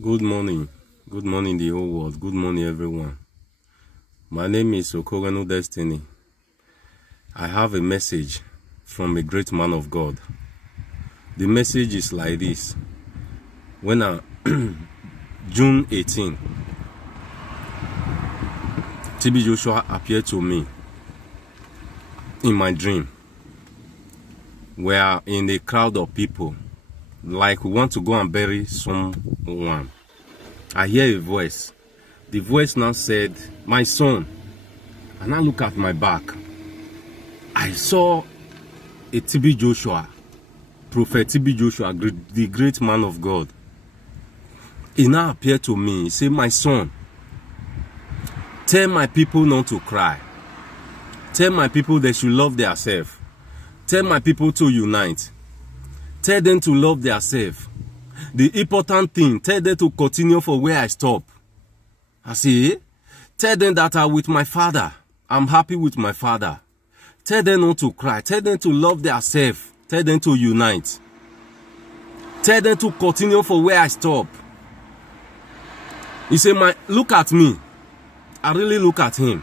Good morning. Good morning, the whole world. Good morning, everyone. My name is Okoganu Destiny. I have a message from a great man of God. The message is like this. When June 18, TB Joshua appeared to me in my dream. We are in a crowd of people, like we want to go and bury someone. I hear a voice. The voice now said, "My son." And I look at my back. I saw a TB Joshua, Prophet TB Joshua, the great man of God. He now appeared to me. He said, "My son, tell my people not to cry. Tell my people they should love themselves. Tell my people to unite. Tell them to love themselves. The important thing, tell them to continue for where I stop." I say, "Tell them that I'm with my father. I'm happy with my father. Tell them not to cry. Tell them to love themselves. Tell them to unite. Tell them to continue for where I stop." He said, look at me." I really look at him.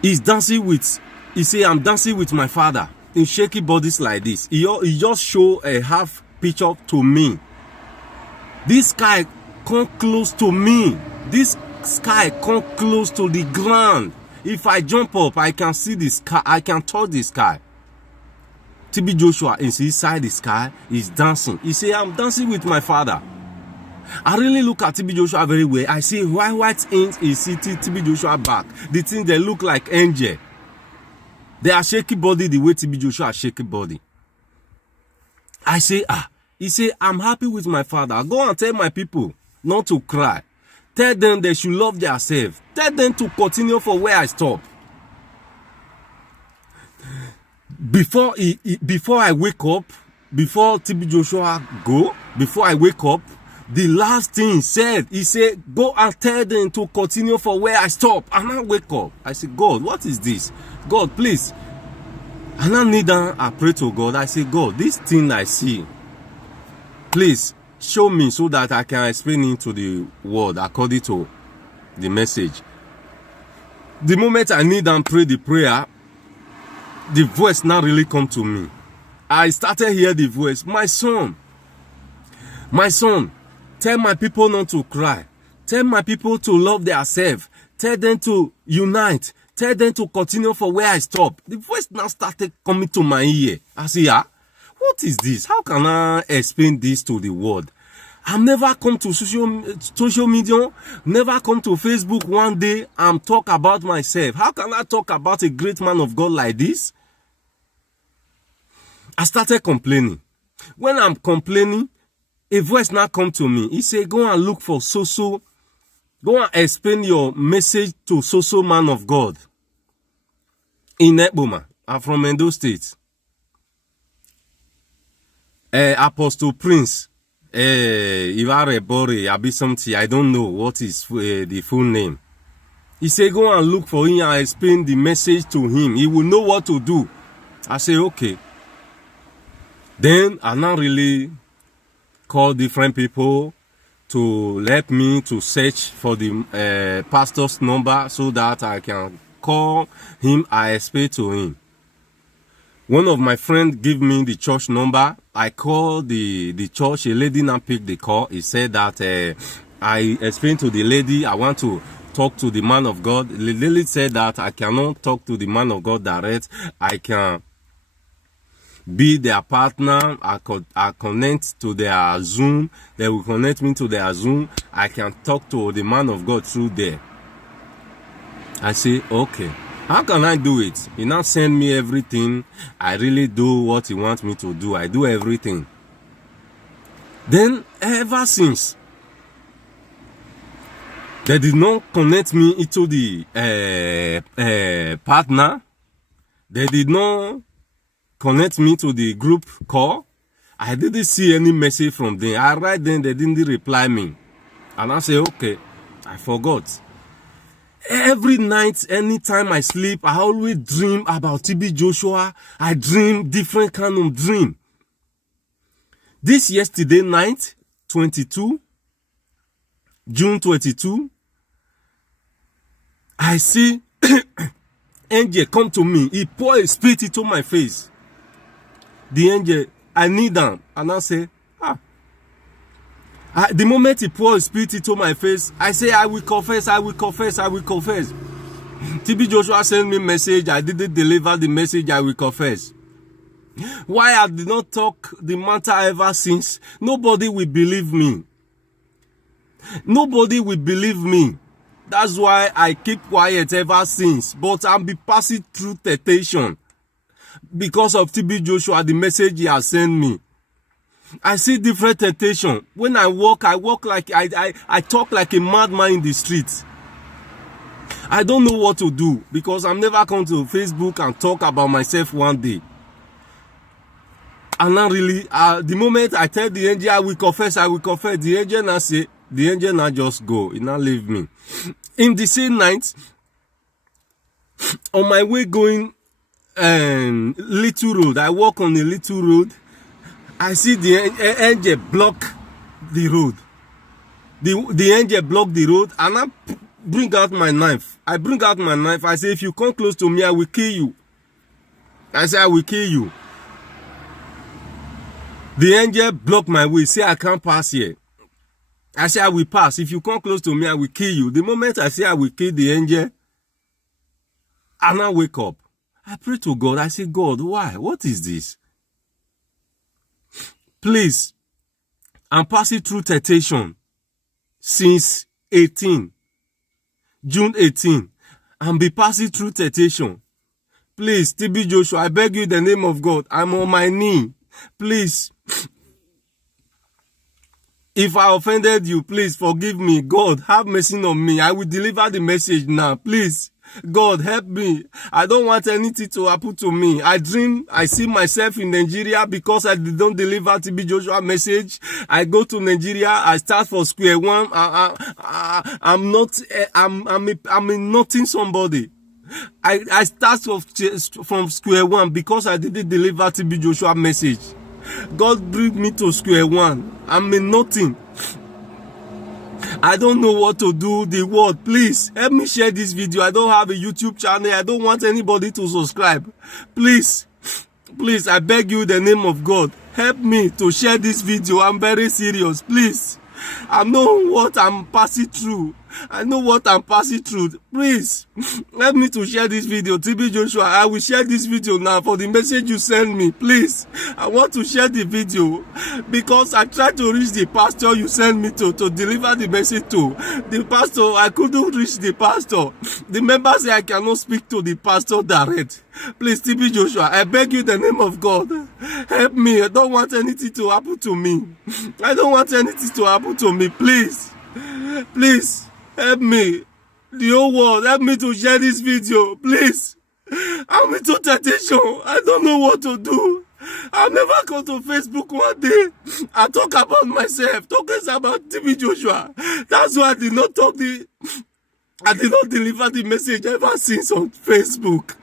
He's dancing with, he said, "I'm dancing with my father in shaky bodies like this." He just show a half picture to me. This guy come close to me. This sky come close to the ground. If I jump up, I can see the sky. I can touch the sky. TB Joshua is inside the sky. He's dancing. He say, "I'm dancing with my father." I really look at TB Joshua very well. I see white ink is sitting TB Joshua back. The things they look like angel. They are shaky body the way TB Joshua shaky body. I say, he say, "I'm happy with my father. Go and tell my people not to cry. Tell them they should love themselves. Tell them to continue for where I stop." Before I wake up, before TB Joshua go, before I wake up, the last thing he said, "Go and tell them to continue for where I stop." And I wake up. I say, "God, what is this? God, please." And I kneel down, I pray to God. I say, "God, this thing I see, please show me so that I can explain it to the world according to the message." The moment I kneel down, pray the prayer, the voice now really come to me. I started hear the voice, my son, tell my people not to cry. Tell my people to love themselves. Tell them to unite. Tell them to continue for where I stop." The voice now started coming to my ear. I say, what is this? How can I explain this to the world? I've never come to social media, never come to Facebook one day and talk about myself. How can I talk about a great man of God like this? I started complaining. When I'm complaining, a voice now come to me. He said, "Go and look for so. Go and explain your message to so man of God in Eboma. I'm from Edo State. Apostle Prince, Ivare Bore, Abisomti, I don't know what is the full name." He said, "Go and look for him and explain the message to him. He will know what to do." I say, "Okay." Then I now really call different people to help me to search for the pastor's number so that I can call him and explain to him. One of my friends gave me the church number. I called the church. A lady now picked the call. He said that I explained to the lady I want to talk to the man of God. The lady said that I cannot talk to the man of God direct. I can be their partner. I connect to their Zoom. They will connect me to their Zoom. I can talk to the man of God through there. I say, "Okay. How can I do it?" He now send me everything. I really do what he wants me to do. I do everything. Then ever since, they did not connect me into the partner. They did not connect me to the group call. I didn't see any message from them. I write them, they didn't reply me. And I say, okay, I forgot. Every night, anytime I sleep, I always dream about TB Joshua. I dream different kind of dream. This yesterday night, 22, June 22, I see angel come to me. He pour a spit into my face. The angel, I kneel down and I say, the moment he pour a spit into my face, I say, I will confess, I will confess, I will confess. TB Joshua sent me a message. I didn't deliver the message. I will confess. Why I did not talk the matter ever since? Nobody will believe me. Nobody will believe me. That's why I keep quiet ever since. But I'm be passing through temptation because of TB Joshua, the message he has sent me. I see different temptation. When I walk like I talk like a madman in the streets. I don't know what to do because I'm never come to Facebook and talk about myself one day. And not really, the moment I tell the angel I will confess, the angel now say, the angel now just go, he now leave me. In the same night, on my way going little road, I walk on the little road, I see the angel block the road. The angel block the road and I bring out my knife. I bring out my knife. I say, if you come close to me, I will kill you. I say, I will kill you. The angel block my way. Say, I can't pass here. I say, I will pass. If you come close to me, I will kill you. The moment I say I will kill the angel, I now wake up. I pray to God. I say, God, why? What is this? Please, I'm passing through temptation since 18. June 18, and be passing through temptation. Please, TB Joshua, I beg you in the name of God, I'm on my knee. Please, if I offended you, please forgive me. God, have mercy on me. I will deliver the message now. Please, God, help me. I don't want anything to happen to me. I dream, I see myself in Nigeria because I don't deliver TB Joshua message. I go to Nigeria, I start for square one. I'm nothing somebody. I start from square one because I didn't deliver TB Joshua message. God bring me to square one. I'm in nothing. I don't know what to do. The word, please help me share this video. I don't have a YouTube channel. I don't want anybody to subscribe. Please, I beg you in the name of God, help me to share this video. I'm very serious. Please, I know what I'm passing through. Please, help me to share this video. TB Joshua, I will share this video now for the message you send me. Please, I want to share the video because I tried to reach the pastor you sent me to deliver the message to. The pastor, I couldn't reach the pastor. The member say I cannot speak to the pastor direct. Please, TB Joshua, I beg you in the name of God, help me. I don't want anything to happen to me. Please, help me. The whole world, help me to share this video. Please. I'm into temptation. I don't know what to do. I've never come to Facebook one day. I talk about myself. Talking about TB Joshua. That's why I did not deliver the message ever since on Facebook.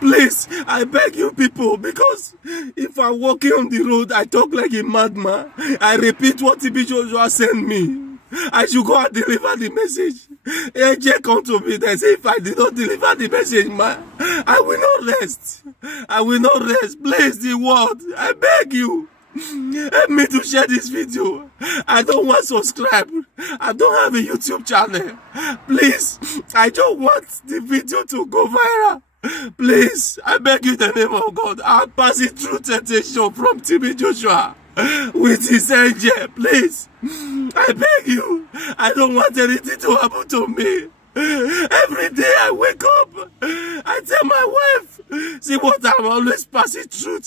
Please, I beg you people, because if I'm walking on the road, I talk like a madman. I repeat what TB Joshua sent me. I should go and deliver the message. Angel come to me and say, if I did not deliver the message, I will not rest. Please, the word, I beg you. Help me to share this video. I don't want to subscribe. I don't have a YouTube channel. Please, I don't want the video to go viral. Please, I beg you in the name of God. I'm passing through temptation from TB Joshua with his angel. Please, I beg you. I don't want anything to happen to me. Every day I wake up, I tell my wife, see what I'm always passing through.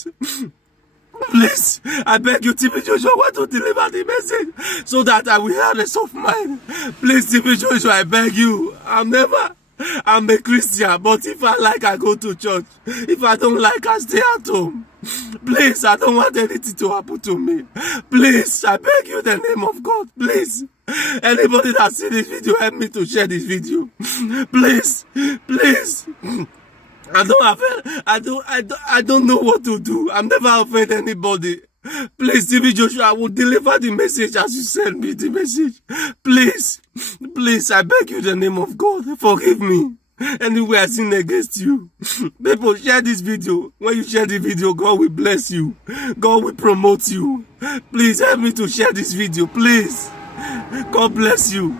Please, I beg you, TB Joshua, want to deliver the message so that I will have rest of mind. Please, TB Joshua, I beg you. I'm a Christian, but if I like, I go to church. If I don't like, I stay at home. Please, I don't want anything to happen to me. Please, I beg you in the name of God. Please, anybody that see this video, help me to share this video. Please. I don't know what to do. I've never offended anybody. Please, TV Joshua, I will deliver the message as you send me the message. Please, please, I beg you in the name of God, forgive me. Anyway, I sin against you. People, share this video. When you share the video, God will bless you. God will promote you. Please help me to share this video, please. God bless you.